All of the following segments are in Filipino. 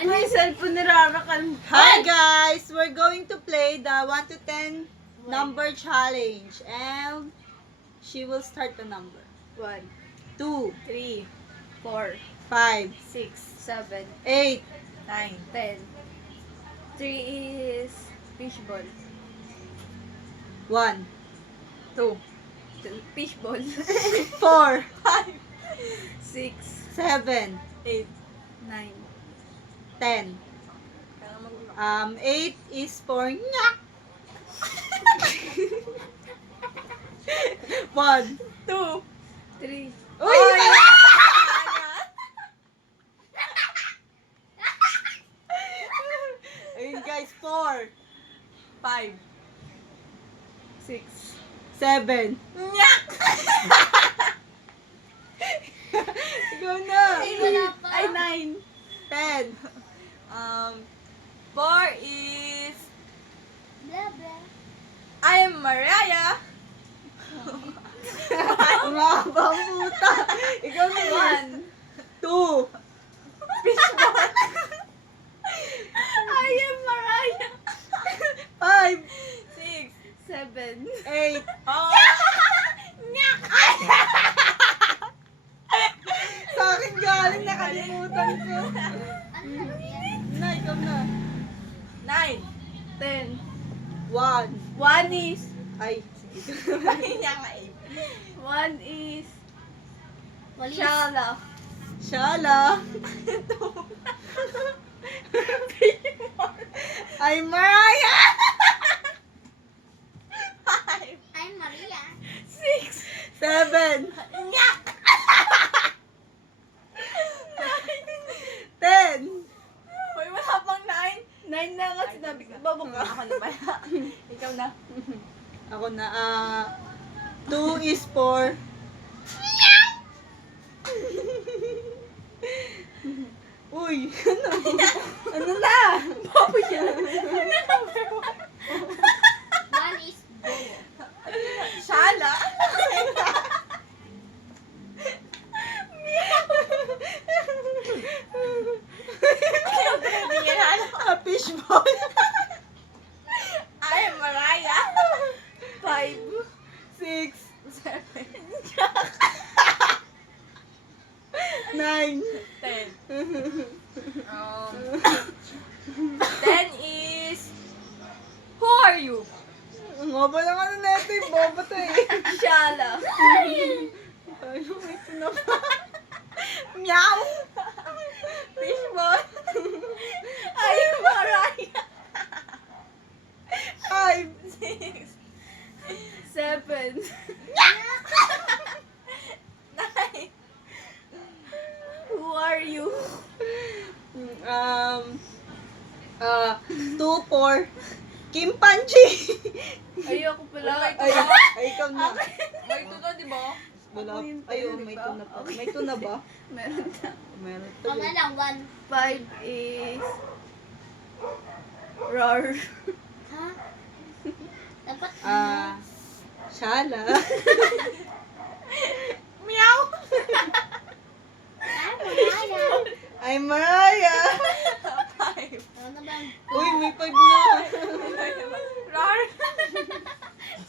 May cellphone ni Rara kan. Hi guys! We're going to play the 1 to 10 number challenge. And she will start the number. 1, 2, 3, 4, 5, 6, 7, 8, 9, 10. 3 is fishball. 1, 2, fishball. 4, 5, 6, 7, 8, 9. 10. 8 is for nyak. 1, 2, 3. Uy! Ayun guys, 4, 5, 6. 7. Nyak! Ikaw na. Ay, 9. 10. 4 is Blah, blah. I am Mariah. Ang habang puta. Ikaw na 1. 2. Fishball. I am Mariah. 5. 6, 7. 8. Oh. Nyak! Sa akin galing, nakalimutan ko. Ano na yan? Na, ikaw na. 9, 10. 1. 1 is Ay, sige. Niya nga 8. 1 is Walis. Shala. Shala. Ay, Mariah. 5, I'm Maria. 6. 7. Nyak! 10. Hoy, wala pang 9. 9 na nga sinabi ko. Babong ka ako na ba? Ikaw na. Ako na, 2 is for... Uy, ano? Ano na? Babo yan. One is Bobo. Shala. Fishball. I am Mariah. 5, 6, 7, 9. 10. 10 is who are you? Ang haba lang ano na ito, yung bobo to eh. Shala. Ano, may tinapa. Meow! Fishball. I am Mariah. 5, 6, 7, 9. Who are you? 2, 4. Kim Panchi! Ayoko pala. Ay, ikaw na. May ito na, di ba? Wala. Ako yung Ay, tayo, may di ba? tuna pa. May tuna ba? Meron na. Meron Kung tuloy. lang, one. 5 is roar. Ha? Dapat Shala. Meow. I'm Maria. Ay, Mariah! 5. Ano na ba? Uy, may 5 na. Roar.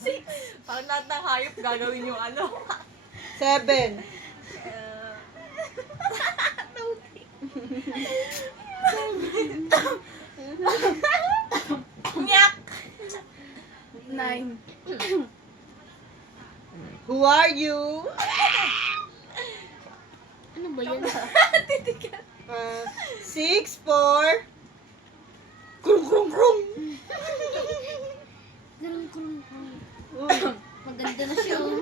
6. Parang lahat ng hayop gagawin yung ano. 7. Nyak. 9. Who are you? Ano ba yan? 6, 4. Krung, krung, krung. Ganun, kurung, kurung. Uy. Maganda na siya. Oh.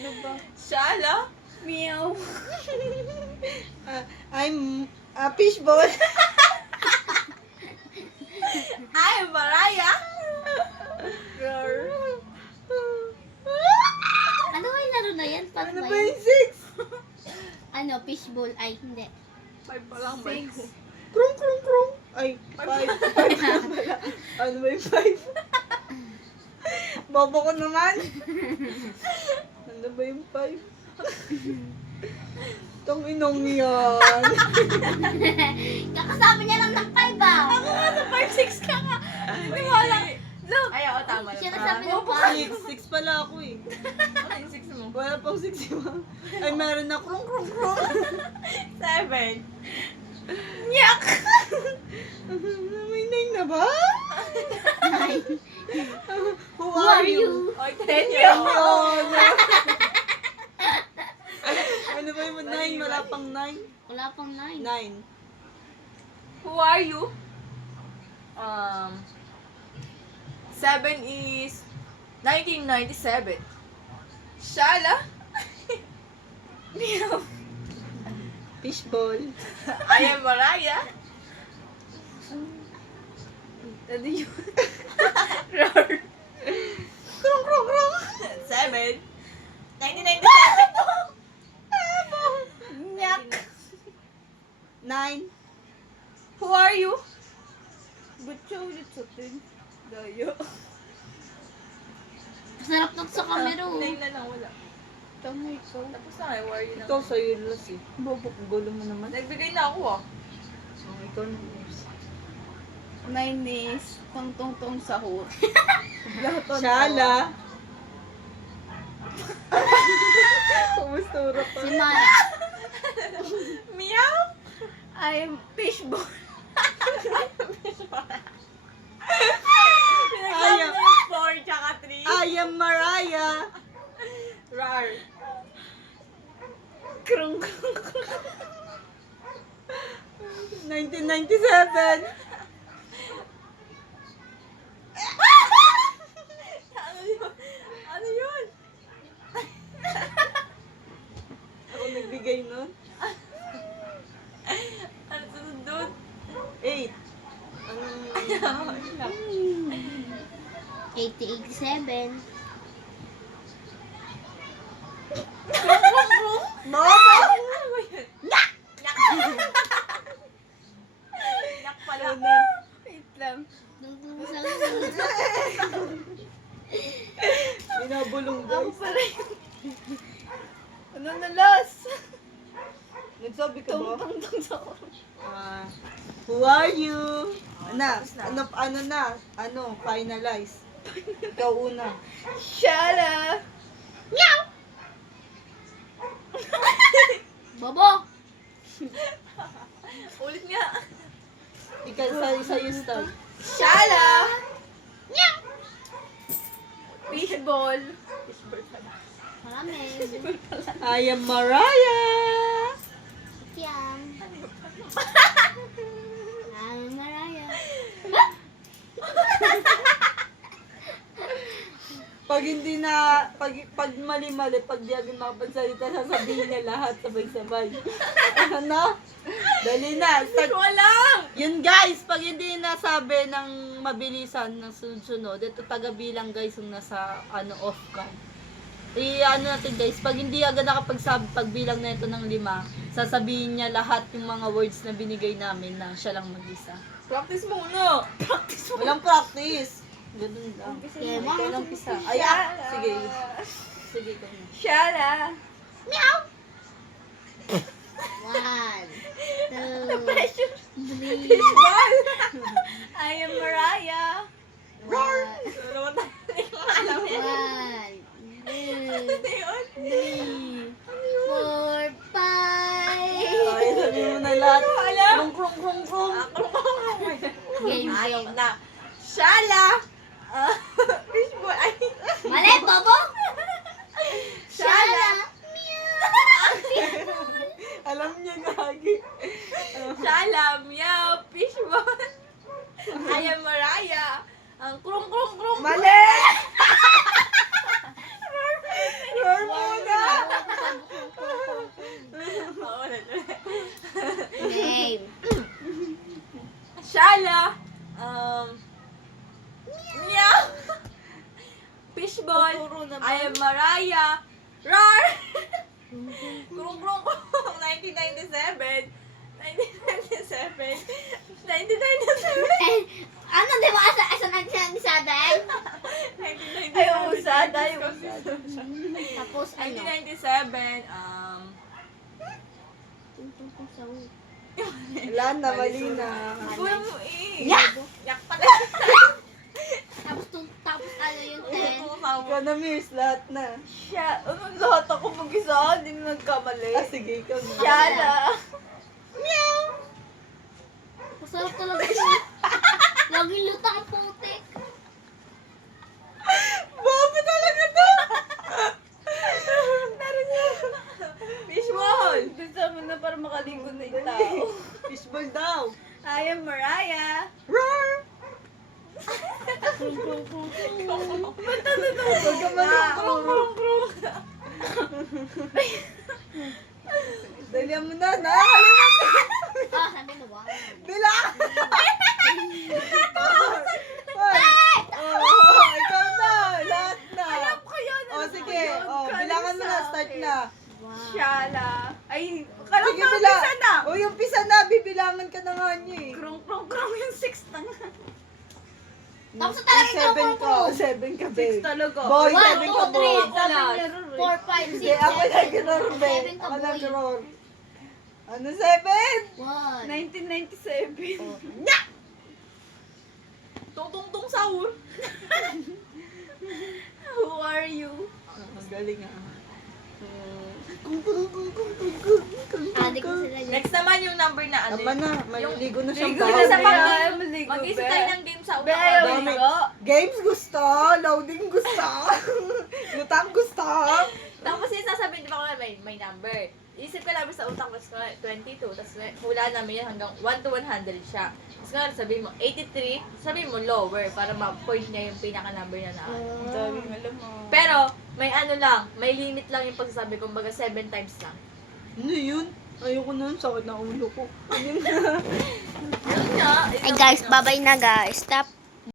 Ano ba? Shala. Meow. I'm a fishball. I am Mariah. Roar. Ano ba yung laro na yan? Paano Ano ba ba yan? yung 6? Ano, fishbowl? Ay, hindi. 5 pa lang ba? 6. Krung, krung, krung. Ay, 5. 5 pala. Ano ba yung 5? Bobo ko naman. Ano ba yung 5? Itong inong yan. Kakasama niya lang ng 5 ah. Ako nga sa 5'6 ka nga. Hindi mo alam. Look. Ay, oo, tama lang. Siya nasabi ng Bobo, 5. 6 pala ako eh. Ano yung 6 mo? Wala pang 6 yun. Ay, meron na krong krong krong. 7. Yak! May 9 na ba? Who Who are you? Oy, 10 Ayun. yun. Ano ba yung 9? Wala pang 9? Wala pang 9. 9. Who are you? 7 is 1997. Shala? Meow. Fishball. I am Mariah. Ano yun? Roar. Krong krong krong. 7. 1997. Nyak. 9. Who are you? Butcho ulit sa tin. Dayo. Sarap ng sa camera oh. 9 na lang, wala. Tama ikaw. Tapos na kayo, worry na. Ikaw sa'yo las eh. Bobo, gulo mo naman. Nagbigay na ako ah. Ikaw na. 9 is tong sahur. Shala. Kumusta urap pa? Si Mara. Meow? I'm fishball. Pinagsabi na yung 4 tsaka 3. I am Mariah. Rar. Krong krong krong. 1997. Ano yun? Ano yun? Ako nagbigay nun. Ano sunod doon? 8. 8087. Mama! Ano ba yun? Nyak! Nyak pala. Wait lang. Tungtong sa lupa. Binabulong Ako guys. pa rin. Ano na last? Nagsabi ka ba? Tong sahur. Who are you? tapos na. Ano, finalize. Ikaw una. Shala. Bobo! Ulit nga. Ikaw sa'yo start. Shala. Fishball. Marami. I am Mariah. Yan. Ang Maraya. Pag hindi na, pag mali-mali, pag di agad makapagsalita, sasabihin niya lahat sabay-sabay. Ano? Dali na. Hindi Start. ko alam. Yun guys, pag hindi nasabi ng mabilisan ng sunod-sunod, ito taga-bilang guys yung nasa off cam. Natin guys, pag hindi agad nakapagsabi, pagbilang na ito ng 5, sasabihin niya lahat yung mga words na binigay namin na siya lang mag-isa. Practice muna. Walang practice. Ganun lang. Kaya Ikaw mga lang pisa. Ay, sige. Sige, ikaw na. Shala. 1, 2, 3, I am Mariah. Roar. Ano naman tayo? Hindi ko alam yan. 1, 2, Ano yun? 3, 4, 5. Ay, sabi mo na lahat. Alam. Krong, krong, krong, krong. Game, Ayaw game. na. Shala. Fishball. Ay. Mali, Bobo! Shala. Alam niya gagi. Shala. Meow. Fishball. I am Mariah. Ang krong krong krong. Mali. Roar muna. Oo, ulit. Game. Shala. Meow. Fishball. Tuturo na ba? I am Mariah. Roar. Krong krong krong. 1997. 1997. 1997. Ano, di ba asa nagsasabi? 1997. Ay, usad. Ay, usad. Tapos ano? 1997, Tungtong sa ulo. Wala na, mali na. Kuya mo eh. Yak! Yak pala. Tapos ano yung 10? Ikaw na, Mirs, lahat na. Siya, lahat ako mag-isa, hindi na nagkamali. Sige, ikaw na. Shala. Masarap talaga siya. Laging lutang ang putik. Bobo talaga to! Fishball. Gusto mo na para makaligo na yung tao. Fishball daw. I am Mariah. Roar! Huwag ka malungkot. Dalihan mo na, nakakalimutan. Sabi mo ba? Bila! Oh, ikaw na, lahat na. Oh, sige. Oh, bilangan mo na, start na. Shala. Ay, Sige, kalang bila. pisa na. Oh, yung pisa na, bibilangan ka na nga niya eh. Krong yung 6 na nga. Tapos na talaga ikaw, 7 ka, 7 ka, babe. Talaga. Boy, 1, 7 ka, 2, boy. 3, 4, 5, 6, Hindi, ako nag-roar, babe. 7 ka, Ako boy. nag-roar. Ano, 7? 1. 1997. Tungtong sahur. Who are you? Ang galing ah. Adik ko sila dyan. Next naman yung number na ano. Tama na, maliligo na siyang Ligo Ligo na sa sa bahay. pag- maligo. Mag-isa tayo ng game sa Be, una. ayaw Dami. ligo. Games gusto, loading gusto, lutang gusto. Tapos yung sasabihin, di ba ko may number. Isip ko namin sa utak ko, 22. Tapos hula namin yan hanggang 1 to 100 siya. Tapos nga sabihin mo 83, sabihin mo lower para ma-point niya yung pinaka-number niya na. Ang daming alam mo. Pero may ano lang, may limit lang yung pagsasabi, kumbaga 7 times lang. Ano yun? Ayoko na, sakit na ulo ko. Yun nga. Ay guys, bye-bye na guys. Stop.